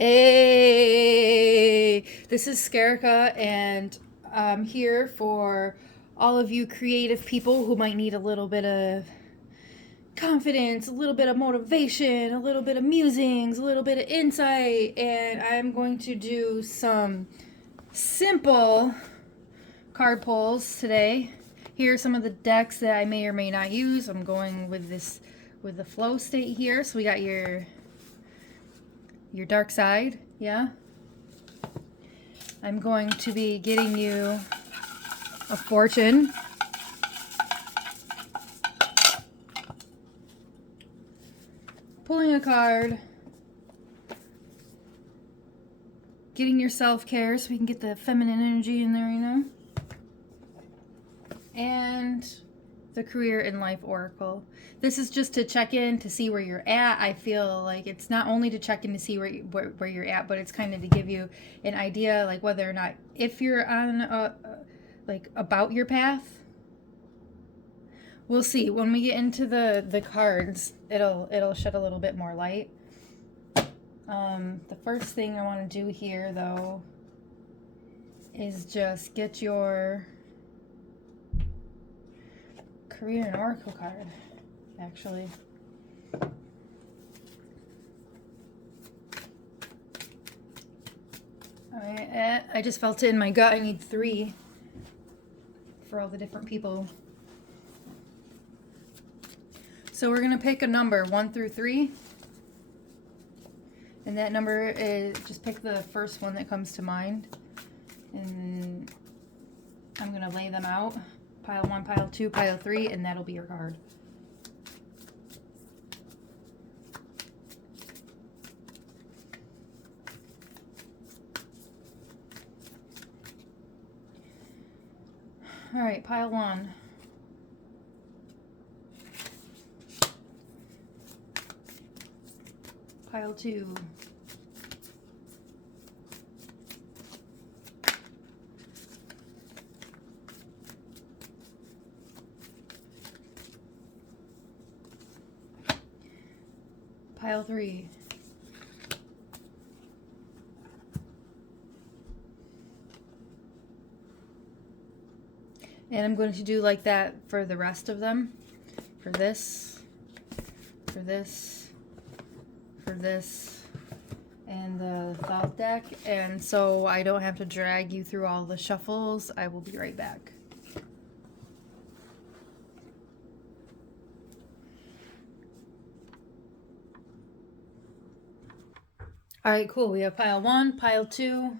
Hey, this is Skarika, and I'm here for all of you creative people who might need a little bit of confidence, a little bit of motivation, a little bit of musings, a little bit of insight. And I'm going to do some simple card pulls today. Here are some of the decks that I may or may not use. I'm going with the flow state here. So we got your dark side, yeah. I'm going to be getting you a fortune, pulling a card, getting your self-care so we can get the feminine energy in there, and the career and life oracle. This is just to check in to see where you're at. I feel like it's not only to check in to see where you're at, but it's kind of to give you an idea, like whether or not, if you're on like about your path. We'll see when we get into the cards. It'll shed a little bit more light. The first thing I want to do here, though, is just get your career and oracle card, actually. Alright, I just felt it in my gut. I need 3 for all the different people. So we're going to pick a number, 1 through 3. And that number is, just pick the first one that comes to mind. And I'm going to lay them out. Pile 1, pile 2, pile 3, and that'll be your card. All right, pile 1. Pile 2. Pile 3. And I'm going to do like that for the rest of them. For this, for this, for this, and the thought deck. And so I don't have to drag you through all the shuffles. I will be right back. All right, cool. We have pile 1, pile 2,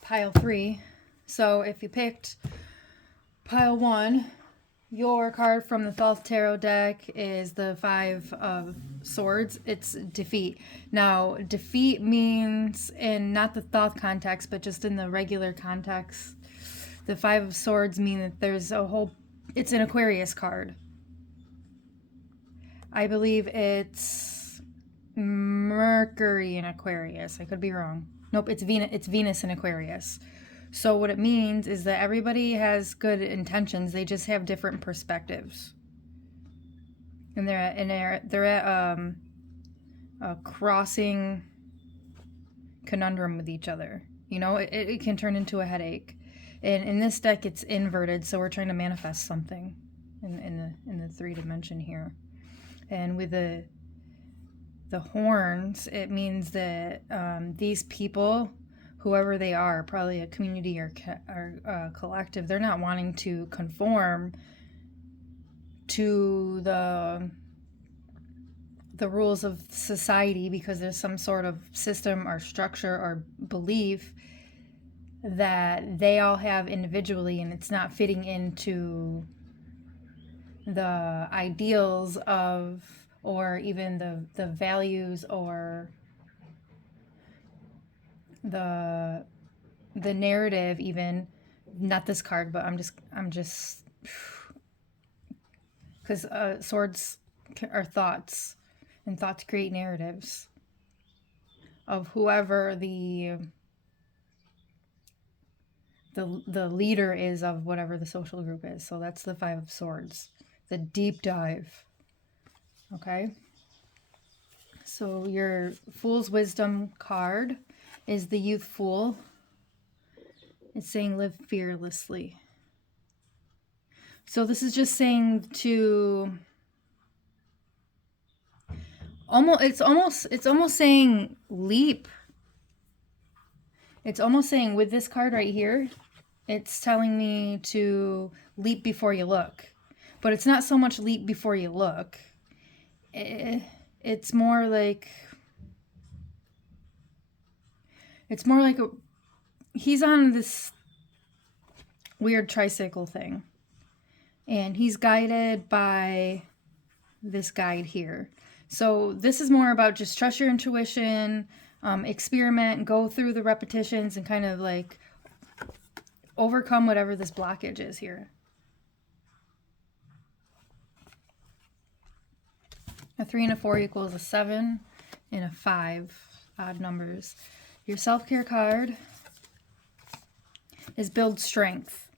pile 3. So if you picked pile 1, your card from the Thoth Tarot deck is the 5 of Swords. It's defeat. Now, defeat means, in not the Thoth context, but just in the regular context, the 5 of Swords mean that there's a whole, it's an Aquarius card. I believe it's Mercury in Aquarius. I could be wrong. Nope, it's Venus in Aquarius. So what it means is that everybody has good intentions. They just have different perspectives, and they're at a crossing conundrum with each other. It can turn into a headache. And in this deck, it's inverted, so we're trying to manifest something in the 3-dimension here. And with the horns, it means that these people, whoever they are, probably a community or collective, they're not wanting to conform to the rules of society because there's some sort of system or structure or belief that they all have individually, and it's not fitting into the ideals of, or even the values, or the narrative, even. Not this card, but I'm just because swords are thoughts, and thoughts create narratives of whoever the leader is of whatever the social group is. So that's the 5 of Swords, the deep dive. Okay, So your Fool's Wisdom card is the Youth Fool. It's saying live fearlessly. So this is just saying to it's almost saying leap. It's almost saying with this card right here, it's telling me to leap before you look. But it's not so much leap before you look. It's more like he's on this weird tricycle thing. And he's guided by this guide here. So this is more about just trust your intuition, experiment, go through the repetitions, and kind of like overcome whatever this blockage is here. A 3 and a 4 equals a 7 and a 5, odd numbers. Your self-care card is build strength.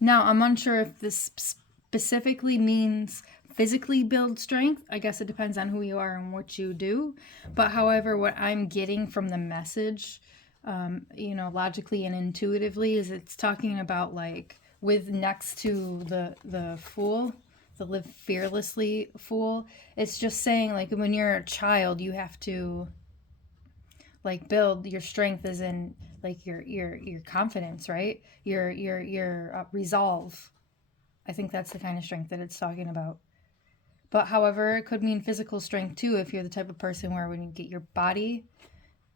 Now, I'm unsure if this specifically means physically build strength. I guess it depends on who you are and what you do. But however, what I'm getting from the message, logically and intuitively, is it's talking about like with next to the fool, the live fearlessly fool. It's just saying like when you're a child, you have to like build your strength as in like your confidence, right? Your resolve. I think that's the kind of strength that it's talking about. But however, it could mean physical strength too. If you're the type of person where when you get your body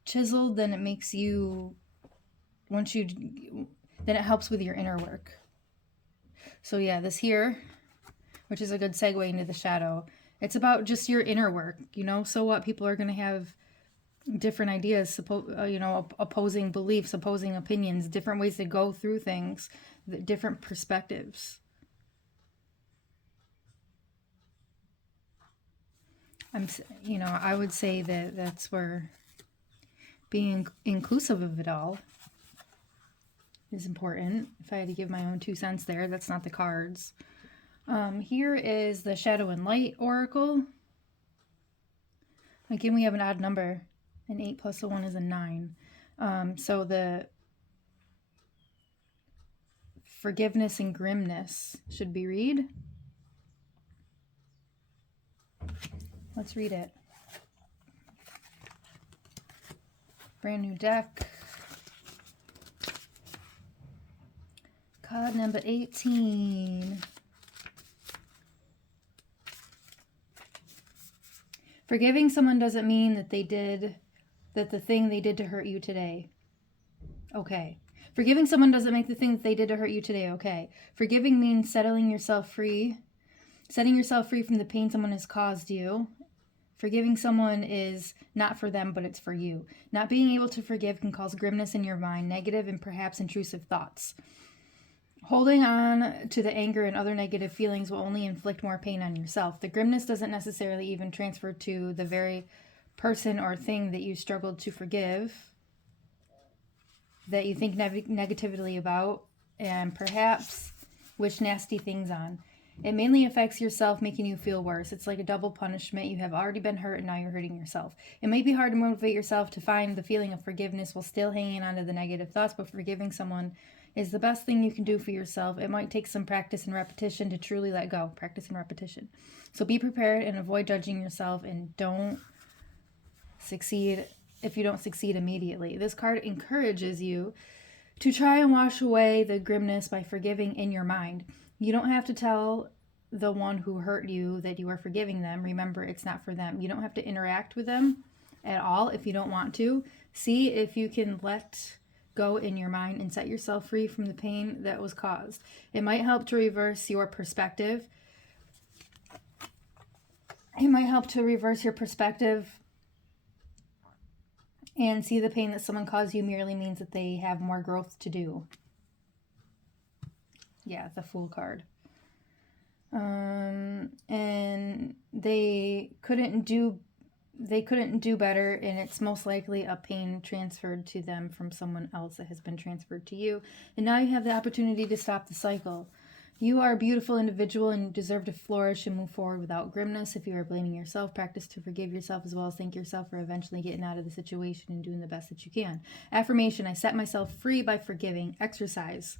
chiseled, then it makes you, then it helps with your inner work. So yeah, this here, which is a good segue into the shadow, it's about just your inner work, so what people are going to have different ideas, opposing beliefs, opposing opinions, different ways to go through things, different perspectives. I would say that that's where being inclusive of it all is important. If I had to give my own 2 cents there, that's not the cards. Here is the Shadow and Light Oracle. Again, we have an odd number. An 8 plus a 1 is a 9. So the forgiveness and grimness should be read. Let's read it. Brand new deck. Card number 18. Forgiving someone doesn't mean that the thing they did to hurt you today. Okay. Forgiving someone doesn't make the thing that they did to hurt you today okay. Forgiving means setting yourself free from the pain someone has caused you. Forgiving someone is not for them, but it's for you. Not being able to forgive can cause grimness in your mind, negative and perhaps intrusive thoughts. Holding on to the anger and other negative feelings will only inflict more pain on yourself. The grimness doesn't necessarily even transfer to the very person or thing that you struggled to forgive, that you think negatively about, and perhaps wish nasty things on. It mainly affects yourself, making you feel worse. It's like a double punishment. You have already been hurt and now you're hurting yourself. It may be hard to motivate yourself to find the feeling of forgiveness while still hanging on to the negative thoughts, but forgiving someone is the best thing you can do for yourself. It might take some practice and repetition to truly let go. Practice and repetition. So be prepared and avoid judging yourself, and don't succeed if you don't succeed immediately. This card encourages you to try and wash away the grimness by forgiving in your mind. You don't have to tell the one who hurt you that you are forgiving them. Remember, it's not for them. You don't have to interact with them at all if you don't want to. See if you can let go in your mind and set yourself free from the pain that was caused. It might help to reverse your perspective. And see the pain that someone caused you merely means that they have more growth to do. Yeah, the Fool card. And they couldn't do better, and it's most likely a pain transferred to them from someone else that has been transferred to you. And now you have the opportunity to stop the cycle. You are a beautiful individual and deserve to flourish and move forward without grimness. If you are blaming yourself, practice to forgive yourself as well as thank yourself for eventually getting out of the situation and doing the best that you can. Affirmation: I set myself free by forgiving. Exercise: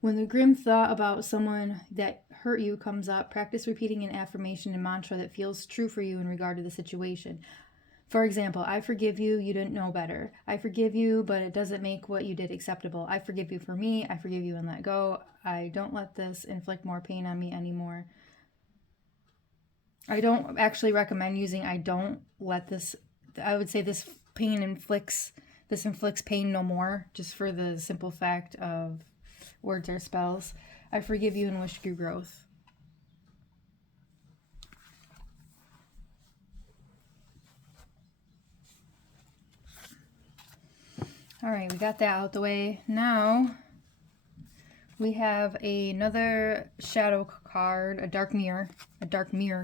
when the grim thought about someone that hurt you comes up, practice repeating an affirmation and mantra that feels true for you in regard to the situation. For example, I forgive you, you didn't know better. I forgive you, but it doesn't make what you did acceptable. I forgive you for me. I forgive you and let go. I don't let this inflict more pain on me anymore. I don't actually recommend using I don't let this. I would say this inflicts pain no more, just for the simple fact of words are spells. I forgive you and wish you growth. All right, we got that out the way. Now we have another shadow card, a dark mirror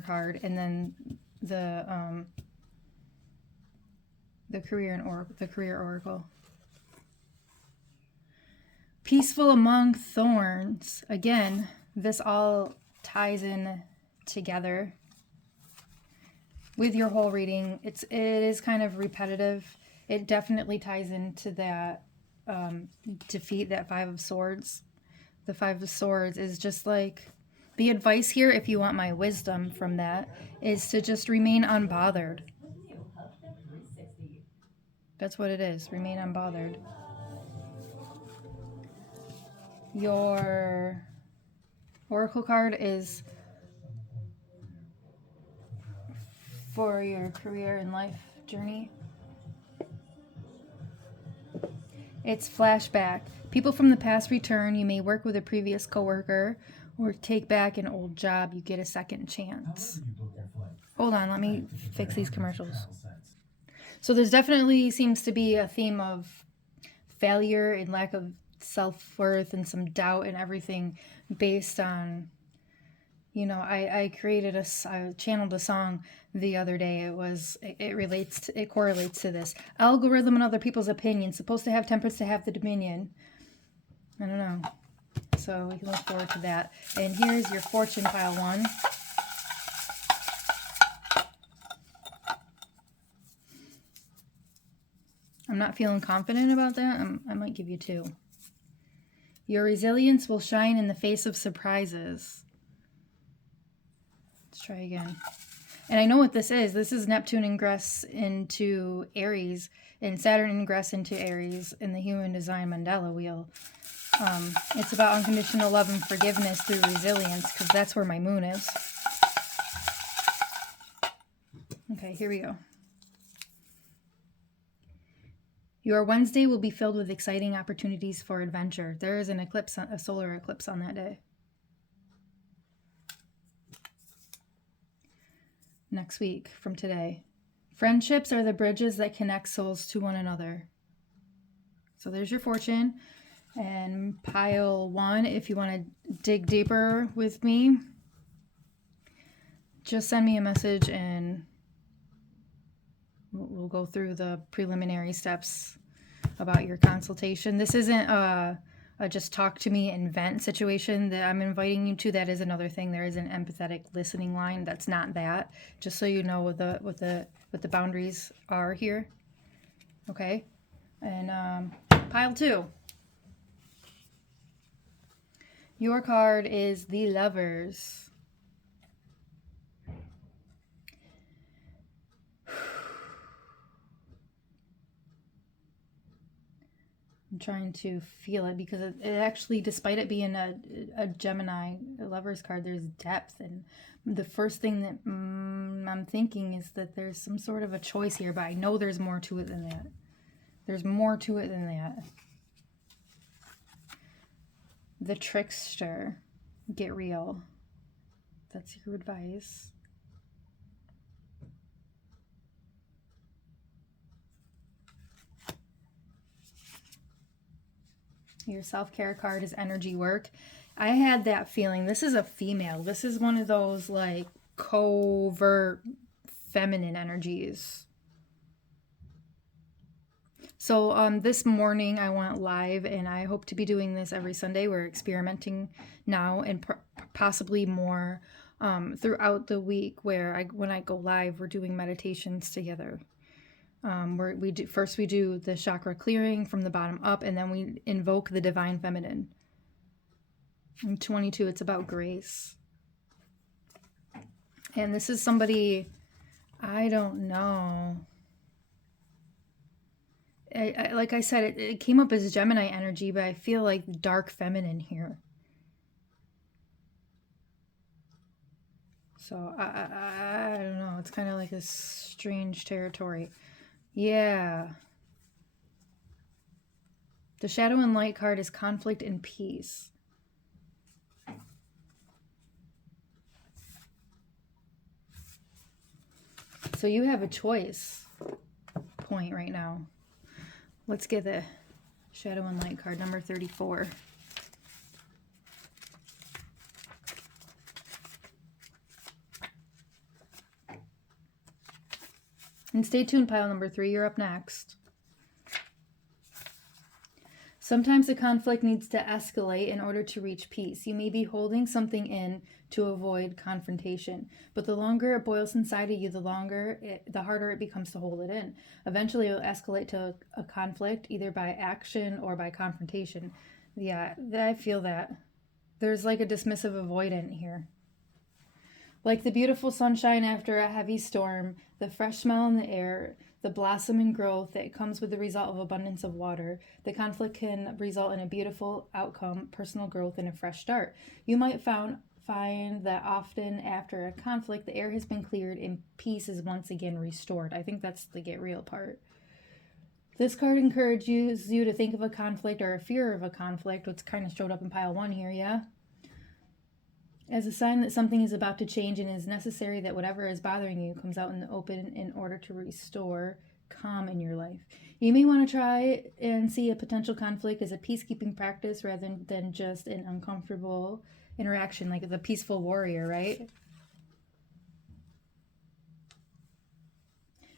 card, and then the career oracle. Peaceful among thorns. Again, this all ties in together with your whole reading. It is kind of repetitive. It definitely ties into that defeat, that Five of Swords. The Five of Swords is just like, the advice here, if you want my wisdom from that, is to just remain unbothered. That's what it is. Remain unbothered. Your oracle card is for your career and life journey. It's flashback. People from the past return. You may work with a previous coworker or take back an old job. You get a second chance. Hold on, let me fix these commercials. So there's definitely seems to be a theme of failure and lack of self-worth and some doubt and everything based on, you know, I channeled a song the other day. It correlates to this. Algorithm and other people's opinions. Supposed to have temperance to have the dominion. I don't know. So we can look forward to that. And here's your fortune pile one. I'm not feeling confident about that. I might give you two. Your resilience will shine in the face of surprises. Let's try again. And I know what this is. This is Neptune ingress into Aries and Saturn ingress into Aries in the Human Design Mandela Wheel. It's about unconditional love and forgiveness through resilience, because that's where my moon is. Okay, here we go. Your Wednesday will be filled with exciting opportunities for adventure. There is an eclipse, a solar eclipse on that day. Next week from today. Friendships are the bridges that connect souls to one another. So there's your fortune. And pile one, if you want to dig deeper with me, just send me a message and we'll go through the preliminary steps about your consultation. This isn't a just talk to me and vent situation that I'm inviting you to. That is another thing. There is an empathetic listening line. That's not that. Just so you know what the boundaries are here. Okay? And pile two. Your card is the Lovers. I'm trying to feel it because it actually, despite it being a Gemini, a Lover's card, there's depth. And the first thing that I'm thinking is that there's some sort of a choice here, but I know there's more to it than that. There's more to it than that. The Trickster. Get real. That's your advice. Your self-care card is energy work. I had that feeling. This is a female. This is one of those like covert feminine energies. So this morning I went live, and I hope to be doing this every Sunday. We're experimenting now, and possibly more throughout the week, where when I go live, we're doing meditations together. We do the chakra clearing from the bottom up, and then we invoke the divine feminine. In 22, it's about grace. And this is somebody, I don't know. Like I said, it came up as Gemini energy, but I feel like dark feminine here. So I don't know. It's kind of like a strange territory. Yeah. The shadow and light card is conflict and peace. So you have a choice point right now. Let's get the shadow and light card, number 34. And stay tuned, pile number 3. You're up next. Sometimes a conflict needs to escalate in order to reach peace. You may be holding something in to avoid confrontation, but the longer it boils inside of you, the harder it becomes to hold it in. Eventually, it will escalate to a conflict, either by action or by confrontation. Yeah, I feel that. There's like a dismissive avoidant here. Like the beautiful sunshine after a heavy storm, the fresh smell in the air, the blossom and growth that comes with the result of abundance of water, the conflict can result in a beautiful outcome, personal growth, and a fresh start. You might find that often after a conflict, the air has been cleared and peace is once again restored. I think that's the get real part. This card encourages you to think of a conflict or a fear of a conflict, which kind of showed up in pile 1 here, yeah? As a sign that something is about to change, and it is necessary that whatever is bothering you comes out in the open in order to restore calm in your life. You may want to try and see a potential conflict as a peacekeeping practice rather than just an uncomfortable interaction, like the peaceful warrior, right?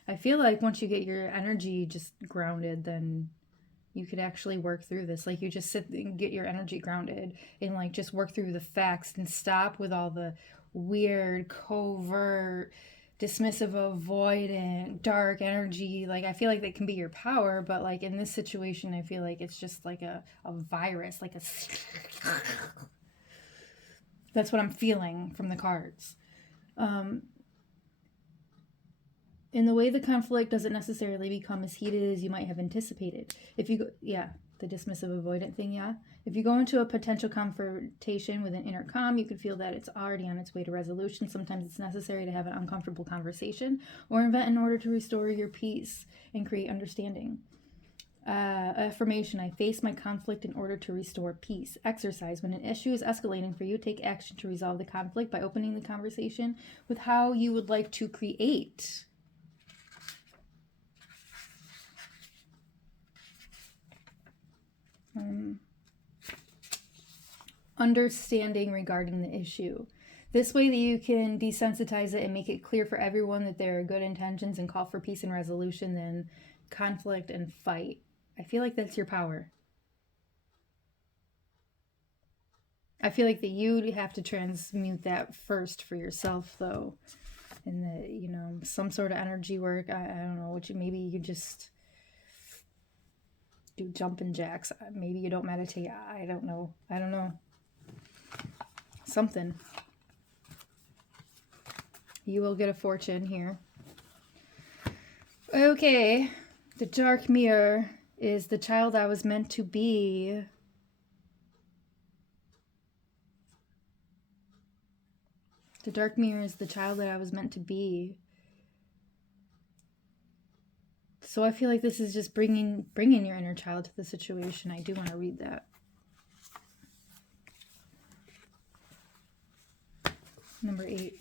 I feel like once you get your energy just grounded, then you could actually work through this. Like you just sit and get your energy grounded and like just work through the facts and stop with all the weird, covert, dismissive, avoidant, dark energy. Like I feel like that can be your power, but like in this situation, I feel like it's just like a virus, like a that's what I'm feeling from the cards. In the way, the conflict doesn't necessarily become as heated as you might have anticipated. If you go, the dismissive avoidant thing, yeah. If you go into a potential confrontation with an inner calm, you could feel that it's already on its way to resolution. Sometimes it's necessary to have an uncomfortable conversation or event in order to restore your peace and create understanding. Affirmation: I face my conflict in order to restore peace. Exercise: when an issue is escalating for you, take action to resolve the conflict by opening the conversation with how you would like to create. Understanding regarding the issue. This way that you can desensitize it and make it clear for everyone that there are good intentions and call for peace and resolution than conflict and fight. I feel like that's your power. I feel like that you have to transmute that first for yourself, though. And that, some sort of energy work. I don't know, maybe you just do jumping jacks. Maybe you don't meditate. I don't know. Something. You will get a fortune here. Okay. The dark mirror is the child I was meant to be. The dark mirror is the child that I was meant to be. So I feel like this is just bringing your inner child to the situation. I do want to read that. Number 8.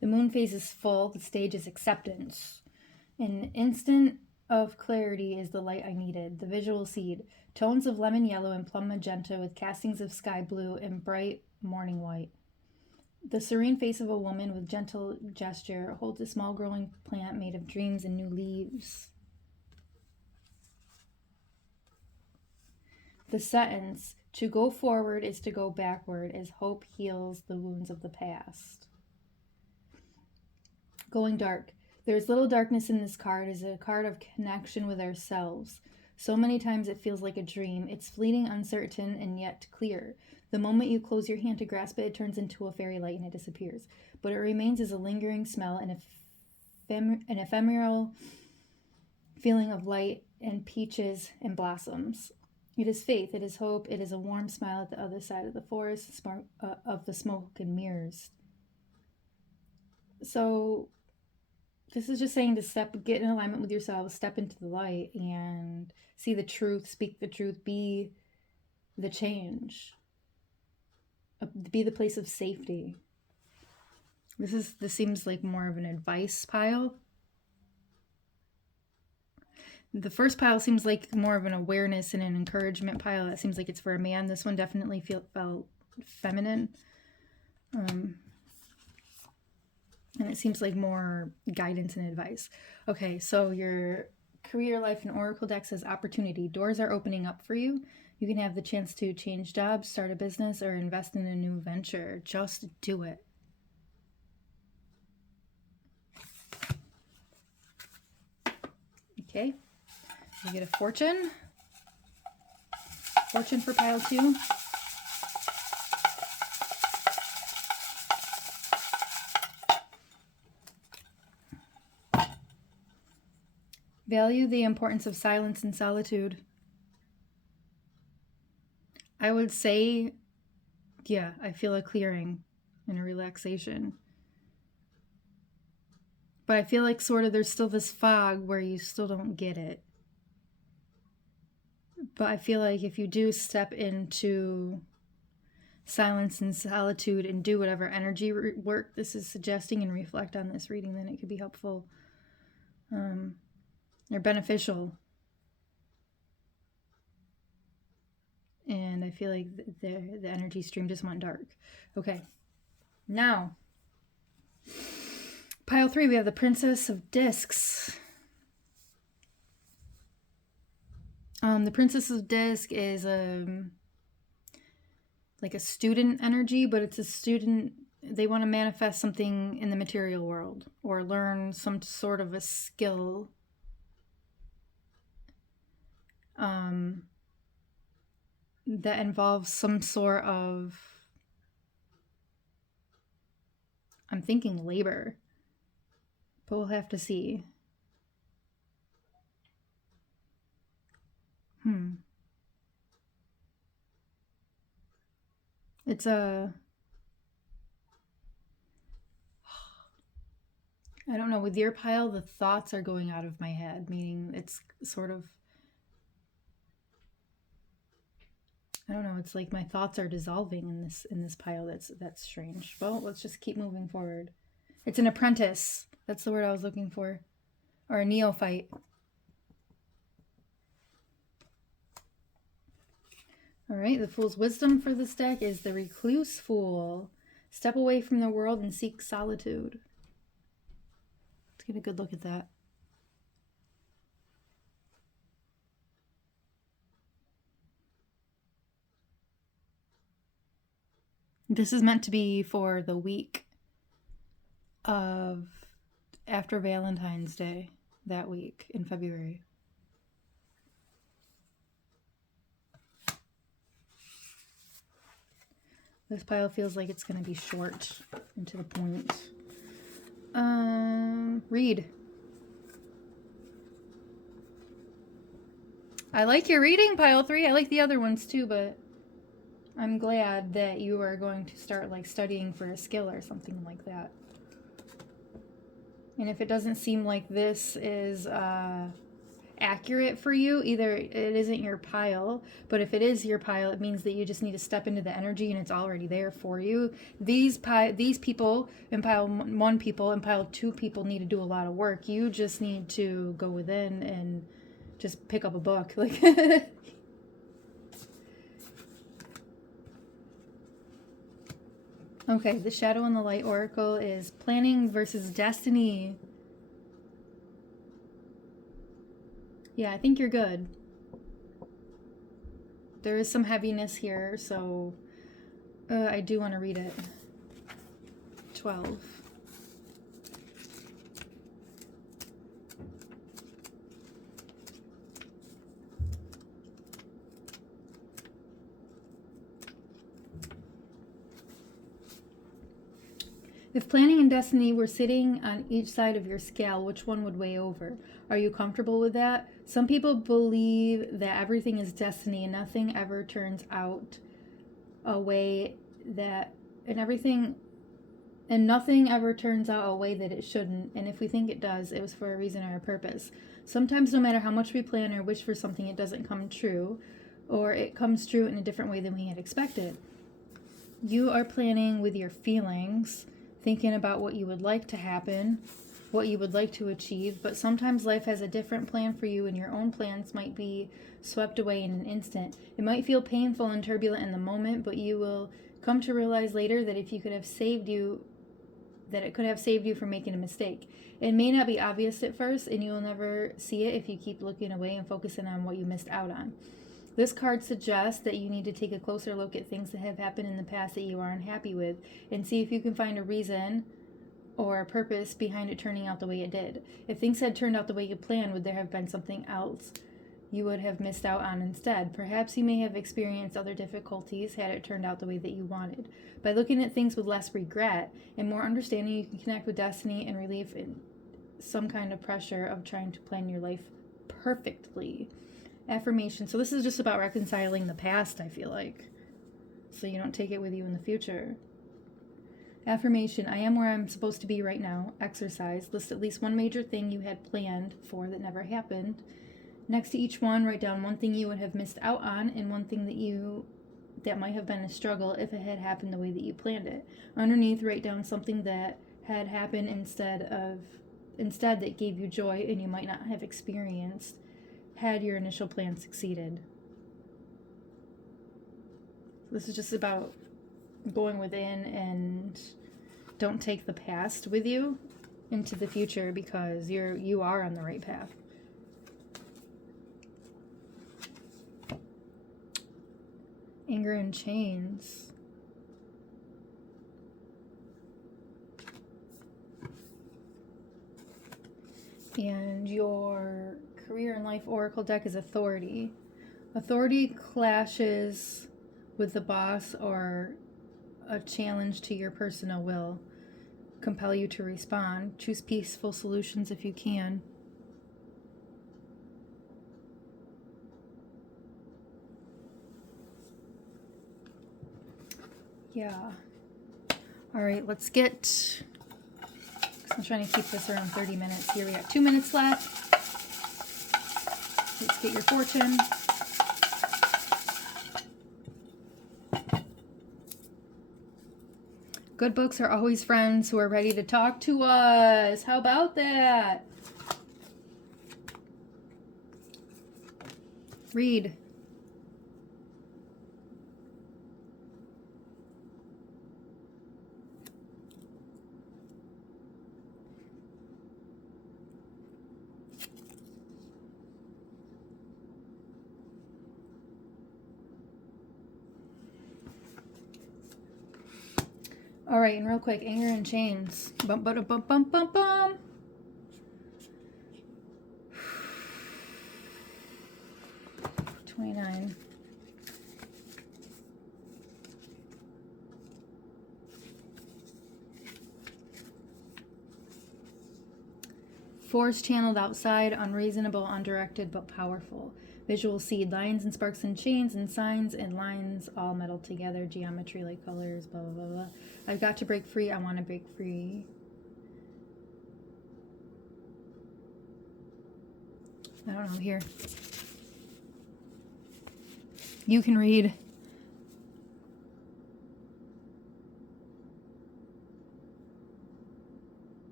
The moon phase is full. The stage is acceptance. An instant of clarity is the light I needed. The visual seed. Tones of lemon yellow and plum magenta with castings of sky blue and bright morning white. The serene face of a woman with gentle gesture holds a small growing plant made of dreams and new leaves. The sentence, to go forward is to go backward as hope heals the wounds of the past. Going dark. There is little darkness in this card. It is a card of connection with ourselves. So many times it feels like a dream. It's fleeting, uncertain, and yet clear. The moment you close your hand to grasp it, it turns into a fairy light and it disappears. But it remains as a lingering smell and an ephemeral feeling of light and peaches and blossoms. It is faith, it is hope, it is a warm smile at the other side of the forest of the smoke and mirrors. So this is just saying to get in alignment with yourself, step into the light and see the truth, speak the truth, be the change, be the place of safety. This seems like more of an advice pile. The first pile seems like more of an awareness and an encouragement pile. That seems like it's for a man. This one definitely felt feminine. And it seems like more guidance and advice. Okay, so your career, life, and oracle deck says opportunity. Doors are opening up for you. You can have the chance to change jobs, start a business, or invest in a new venture. Just do it. Okay. We get a fortune. Fortune for pile 2. Value the importance of silence and solitude. I would say, yeah, I feel a clearing and a relaxation. But I feel like sort of there's still this fog where you still don't get it. But I feel like if you do step into silence and solitude and do whatever energy work this is suggesting and reflect on this reading, then it could be helpful or beneficial. And I feel like the energy stream just went dark. Okay. Now, pile 3, we have the Princess of Discs. The Princess of Disc is like a student energy, but it's a student, they want to manifest something in the material world or learn some sort of a skill. That involves some sort of, I'm thinking labor, but we'll have to see. It's I don't know, with your pile, the thoughts are going out of my head, meaning it's sort of, I don't know, it's like my thoughts are dissolving in this pile. That's strange. Well, let's just keep moving forward. It's an apprentice. That's the word I was looking for. Or a neophyte. All right, the Fool's wisdom for this deck is the Recluse Fool. Step away from the world and seek solitude. Let's get a good look at that. This is meant to be for the week of after Valentine's Day, that week in February. This pile feels like it's going to be short and to the point. Read. I like your reading, pile 3. I like the other ones too, but I'm glad that you are going to start like studying for a skill or something like that. And if it doesn't seem like this is accurate for you, either it isn't your pile, but if it is your pile, it means that you just need to step into the energy and it's already there for you. These people in pile 1 people and pile 2 people need to do a lot of work. You just need to go within and just pick up a book. Like Okay, the Shadow and the Light Oracle is planning versus destiny. Yeah, I think you're good. There is some heaviness here, so I do want to read it. 12. If planning and destiny were sitting on each side of your scale, which one would weigh over? Are you comfortable with that? Some people believe that everything is destiny and nothing ever turns out a way that, and nothing ever turns out a way that it shouldn't. And if we think it does, it was for a reason or a purpose. Sometimes no matter how much we plan or wish for something, it doesn't come true, or it comes true in a different way than we had expected. You are planning with your feelings, thinking about what you would like to happen, what you would like to achieve, but sometimes life has a different plan for you and your own plans might be swept away in an instant. It might feel painful and turbulent in the moment, but you will come to realize later that if you could have saved you, that it could have saved you from making a mistake. It may not be obvious at first, and you will never see it if you keep looking away and focusing on what you missed out on. This card suggests that you need to take a closer look at things that have happened in the past that you are unhappy with and see if you can find a reason or a purpose behind it turning out the way it did. If things had turned out the way you planned, would there have been something else you would have missed out on instead? Perhaps you may have experienced other difficulties had it turned out the way that you wanted. By looking at things with less regret and more understanding, you can connect with destiny and relieve some kind of pressure of trying to plan your life perfectly. Affirmation. So this is just about reconciling the past, I feel like, so you don't take it with you in the future. Affirmation. I am where I'm supposed to be right now. Exercise. List at least one major thing you had planned for that never happened. Next to each one, write down one thing you would have missed out on and one thing that might have been a struggle if it had happened the way that you planned it. Underneath, write down something that had happened instead that gave you joy and you might not have experienced had your initial plan succeeded. This is just about going within and don't take the past with you into the future because you are on the right path. Anger and chains. And your career and life oracle deck is authority. Authority clashes with the boss or a challenge to your personal will. Compel you to respond. Choose peaceful solutions if you can. Yeah. All right, let's get... I'm trying to keep this around 30 minutes. Here we got 2 minutes left. Let's get your fortune. Good books are always friends who are ready to talk to us. How about that? Read. All right, and real quick, anger and chains. Bum, bum, bum, bum, bum, bum. $29. Force channeled outside, unreasonable, undirected, but powerful. Visual seed, lines and sparks and chains and signs and lines all melded together. Geometry like colors, blah, blah, blah, blah. I've got to break free. I want to break free. I don't know. Here. You can read.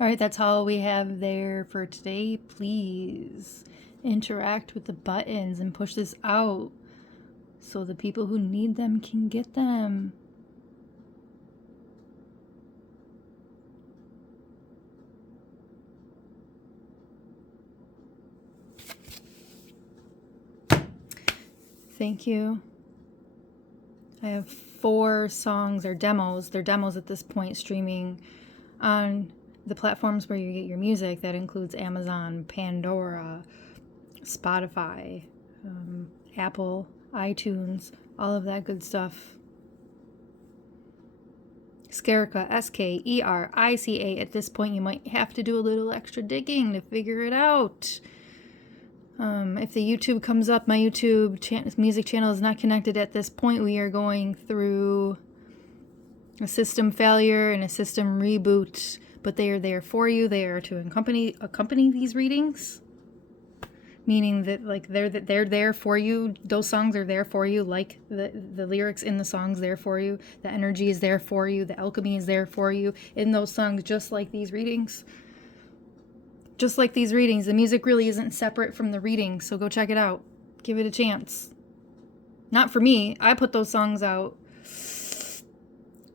All right, that's all we have there for today. Please interact with the buttons and push this out so the people who need them can get them. Thank you. I have 4 songs or demos. They're demos at this point, streaming on the platforms where you get your music. That includes Amazon, Pandora, Spotify, Apple, iTunes, all of that good stuff. Skerica, Skerica. At this point, you might have to do a little extra digging to figure it out. If the YouTube comes up, my YouTube music channel is not connected at this point. We are going through a system failure and a system reboot, but they are there for you. They are to accompany these readings, meaning that like they're there for you. Those songs are there for you, like the lyrics in the songs there for you. The energy is there for you. The alchemy is there for you in those songs, just like these readings. Just like these readings, the music really isn't separate from the reading, so go check it out. Give it a chance. Not for me. I put those songs out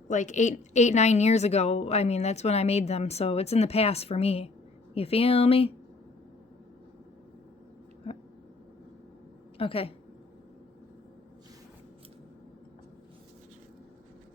like 9 years ago. I mean, that's when I made them, so it's in the past for me. You feel me? Okay.